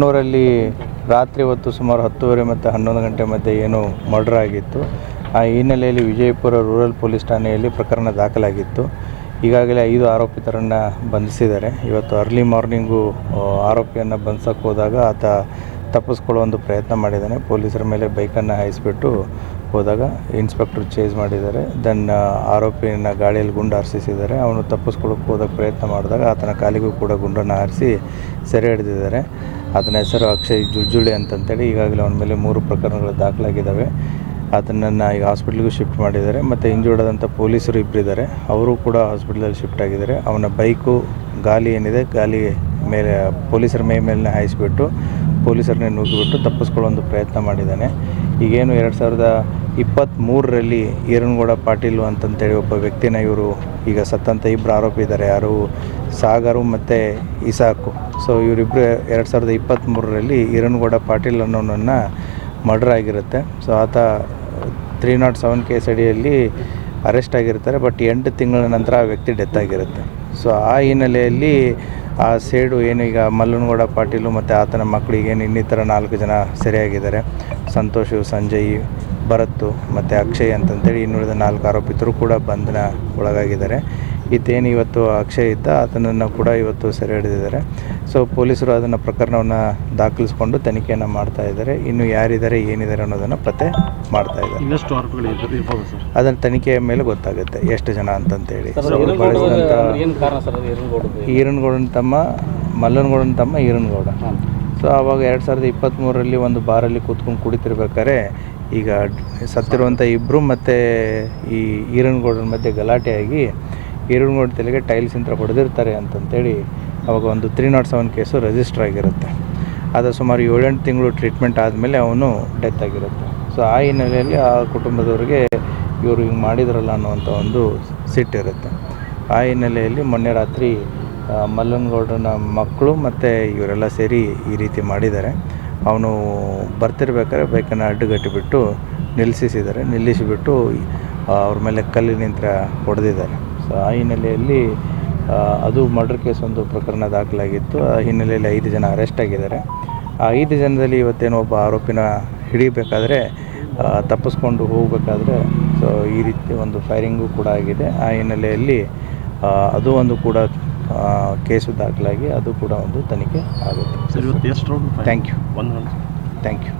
ಕಣ್ಣೂರಲ್ಲಿ ರಾತ್ರಿ ಹೊತ್ತು ಸುಮಾರು 10:30 ಮತ್ತು 11 ಗಂಟೆ ಮಧ್ಯೆ ಏನು ಮರ್ಡರ್ ಆಗಿತ್ತು. ಆ ಹಿನ್ನೆಲೆಯಲ್ಲಿ ವಿಜಯಪುರ ರೂರಲ್ ಪೊಲೀಸ್ ಠಾಣೆಯಲ್ಲಿ ಪ್ರಕರಣ ದಾಖಲಾಗಿತ್ತು. ಈಗಾಗಲೇ 5 ಆರೋಪಿತರನ್ನು ಬಂಧಿಸಿದ್ದಾರೆ. ಇವತ್ತು ಅರ್ಲಿ ಮಾರ್ನಿಂಗು ಆರೋಪಿಯನ್ನು ಬಂಧಿಸೋಕ್ಕೆ ಹೋದಾಗ ಆತ ತಪ್ಪಿಸ್ಕೊಳ್ಳೋ ಒಂದು ಪ್ರಯತ್ನ ಮಾಡಿದ್ದಾನೆ. ಪೊಲೀಸರ ಮೇಲೆ ಬೈಕನ್ನು ಹಾಯಿಸಿಬಿಟ್ಟು ಹೋದಾಗ ಇನ್ಸ್ಪೆಕ್ಟರ್ ಚೇಸ್ ಮಾಡಿದ್ದಾರೆ. ದೆನ್ ಆರೋಪಿಯನ್ನು ಗಾಳಿಯಲ್ಲಿ ಗುಂಡು ಹಾರಿಸಿದ್ದಾರೆ. ಅವನು ತಪ್ಪಿಸ್ಕೊಳ್ಳೋಕೆ ಹೋದಾಗ ಪ್ರಯತ್ನ ಮಾಡಿದಾಗ ಆತನ ಕಾಲಿಗೂ ಕೂಡ ಗುಂಡನ್ನು ಹಾರಿಸಿ ಸೆರೆ ಹಿಡಿದಿದ್ದಾರೆ. ಆತನ ಹೆಸರು ಅಕ್ಷಯ್ ಜುಳ್ಜುಳಿ ಅಂತಂತೇಳಿ. ಈಗಾಗಲೇ ಅವನ ಮೇಲೆ 3 ಪ್ರಕರಣಗಳು ದಾಖಲಾಗಿದ್ದಾವೆ. ಆತನನ್ನು ಈಗ ಹಾಸ್ಪಿಟ್ಲಿಗೂ ಶಿಫ್ಟ್ ಮಾಡಿದ್ದಾರೆ. ಮತ್ತು ಇಂಜೂರ್ಡ್ ಆದಂಥ ಪೊಲೀಸರು ಇಬ್ಬರಿದ್ದಾರೆ, ಅವರು ಕೂಡ ಹಾಸ್ಪಿಟ್ಲಲ್ಲಿ ಶಿಫ್ಟ್ ಆಗಿದ್ದಾರೆ. ಅವನ ಬೈಕು ಗಾಲಿ ಏನಿದೆ, ಗಾಲಿ ಮೇಲೆ ಪೊಲೀಸರ ಮೇಲೇ ಹಾಯಿಸಿಬಿಟ್ಟು ಪೊಲೀಸರನ್ನೇ ನುಗ್ಗಿಬಿಟ್ಟು ತಪ್ಪಿಸ್ಕೊಳ್ಳೋ ಒಂದು ಪ್ರಯತ್ನ ಮಾಡಿದ್ದಾನೆ. ಈಗೇನು 2023ರಲ್ಲಿ ಈರನಗೌಡ ಪಾಟೀಲು ಅಂತಂತೇಳಿ ಒಬ್ಬ ವ್ಯಕ್ತಿನ ಇವರು ಈಗ ಸತ್ತಂಥ 2 ಆರೋಪಿ ಇದ್ದಾರೆ, ಯಾರು ಸಾಗರು ಮತ್ತು ಇಸಾಕು. ಸೊ ಇವರಿಬ್ಬರು 2023ರಲ್ಲಿ ಈರನಗೌಡ ಪಾಟೀಲ್ ಅನ್ನೋನನ್ನು ಮರ್ಡರ್ ಆಗಿರುತ್ತೆ. ಸೊ ಆತ 307 ಕೇಸ್ ಅಡಿಯಲ್ಲಿ ಅರೆಸ್ಟ್ ಆಗಿರ್ತಾರೆ. ಬಟ್ 8 ತಿಂಗಳ ನಂತರ ಆ ವ್ಯಕ್ತಿ ಡೆತ್ ಆಗಿರುತ್ತೆ. ಸೊ ಆ ಹಿನ್ನೆಲೆಯಲ್ಲಿ ಆ ಸೇಡು ಏನು ಈಗ ಮಲ್ಲನಗೌಡ ಪಾಟೀಲು ಮತ್ತು ಆತನ ಮಕ್ಕಳಿಗೇನು ಇನ್ನಿತರ 4 ಜನ ಸೆರೆಯಾಗಿದ್ದಾರೆ. ಸಂತೋಷು, ಸಂಜಯ್, ಭರತ್ ಮತ್ತು ಅಕ್ಷಯ್ ಅಂತಂತೇಳಿ ಇನ್ನುಳಿದ 4 ಆರೋಪಿತರು ಕೂಡ ಬಂಧನ ಒಳಗಾಗಿದ್ದಾರೆ. ಈತೇನು ಇವತ್ತು ಅಕ್ಷಯ್ ಇದ್ದ ಆತನನ್ನು ಕೂಡ ಇವತ್ತು ಸೆರೆ ಹಿಡಿದಿದ್ದಾರೆ. ಸೊ ಪೊಲೀಸರು ಅದನ್ನು ಪ್ರಕರಣವನ್ನು ದಾಖಲಿಸಿಕೊಂಡು ತನಿಖೆಯನ್ನು ಮಾಡ್ತಾ ಇದ್ದಾರೆ. ಇನ್ನು ಯಾರಿದ್ದಾರೆ ಏನಿದ್ದಾರೆ ಅನ್ನೋದನ್ನು ಪತ್ತೆ ಮಾಡ್ತಾ ಇದ್ದಾರೆ. ಇನ್ನಷ್ಟು ಆರೋಪಿಗಳು ಇರ್ಬೋದು ಸರ್, ಅದನ್ನು ತನಿಖೆಯ ಮೇಲೆ ಗೊತ್ತಾಗುತ್ತೆ ಎಷ್ಟು ಜನ ಅಂತಂತೇಳಿ. ಈರನಗೌಡನ ತಮ್ಮ ಮಲ್ಲನಗೌಡನ ತಮ್ಮ ಈರನಗೌಡ. ಸೊ ಆವಾಗ 2023ರಲ್ಲಿ ಒಂದು ಬಾರಲ್ಲಿ ಕೂತ್ಕೊಂಡು ಕುಡಿತಿರ್ಬೇಕಾದ್ರೆ ಈಗ ಸತ್ತಿರುವಂಥ ಇಬ್ಬರು ಮತ್ತು ಈ ಈರನಗೌಡನ ಮಧ್ಯೆ ಗಲಾಟೆಯಾಗಿ ಈರನಗೌಡ ತಲೆಗೆ ಟೈಲ್ಸ್ ಯಂತ್ರ ಹೊಡೆದಿರ್ತಾರೆ ಅಂತಂತೇಳಿ ಅವಾಗ ಒಂದು 307 ಕೇಸು ರಿಜಿಸ್ಟರ್ ಆಗಿರುತ್ತೆ. ಅದು ಸುಮಾರು 7-8 ತಿಂಗಳು ಟ್ರೀಟ್ಮೆಂಟ್ ಆದಮೇಲೆ ಅವನು ಡೆತ್ ಆಗಿರುತ್ತೆ. ಸೊ ಆ ಹಿನ್ನೆಲೆಯಲ್ಲಿ ಆ ಕುಟುಂಬದವರಿಗೆ ಇವರು ಹಿಂಗೆ ಮಾಡಿದ್ರಲ್ಲ ಅನ್ನುವಂಥ ಒಂದು ಸಿಟ್ಟಿರುತ್ತೆ. ಆ ಹಿನ್ನೆಲೆಯಲ್ಲಿ ಮೊನ್ನೆ ರಾತ್ರಿ ಮಲ್ಲನಗೌಡನ ಮಕ್ಕಳು ಮತ್ತು ಇವರೆಲ್ಲ ಸೇರಿ ಈ ರೀತಿ ಮಾಡಿದ್ದಾರೆ. ಅವನು ಬರ್ತಿರ್ಬೇಕಾದ್ರೆ ಬೈಕನ್ನು ಅಡ್ಡಗಟ್ಟಿಬಿಟ್ಟು ನಿಲ್ಲಿಸಿಬಿಟ್ಟು ಅವ್ರ ಮೇಲೆ ಕಲ್ಲಿನಿಂದ ಹೊಡೆದಿದ್ದಾರೆ. ಸೊ ಆ ಹಿನ್ನೆಲೆಯಲ್ಲಿ ಅದು ಮರ್ಡರ್ ಕೇಸ್ ಒಂದು ಪ್ರಕರಣ ದಾಖಲಾಗಿತ್ತು. ಆ ಹಿನ್ನೆಲೆಯಲ್ಲಿ 5 ಜನ ಅರೆಸ್ಟ್ ಆಗಿದ್ದಾರೆ. ಆ 5 ಜನದಲ್ಲಿ ಇವತ್ತೇನೋ ಒಬ್ಬ ಆರೋಪಿನ ಹಿಡಿಬೇಕಾದ್ರೆ ತಪ್ಪಿಸ್ಕೊಂಡು ಹೋಗಬೇಕಾದ್ರೆ ಸೊ ಈ ರೀತಿ ಒಂದು ಫೈರಿಂಗು ಕೂಡ ಆಗಿದೆ. ಆ ಹಿನ್ನೆಲೆಯಲ್ಲಿ ಅದು ಒಂದು ಕೂಡ ಕೇಸು ದಾಖಲಾಗಿ ಅದು ಕೂಡ ಒಂದು ತನಿಖೆ ಆಗುತ್ತೆ. ಸರ್, ಇವತ್ತು ಎಷ್ಟು ರೌಂಡ್? Thank you. ಒಂದು ಥ್ಯಾಂಕ್ ಯು.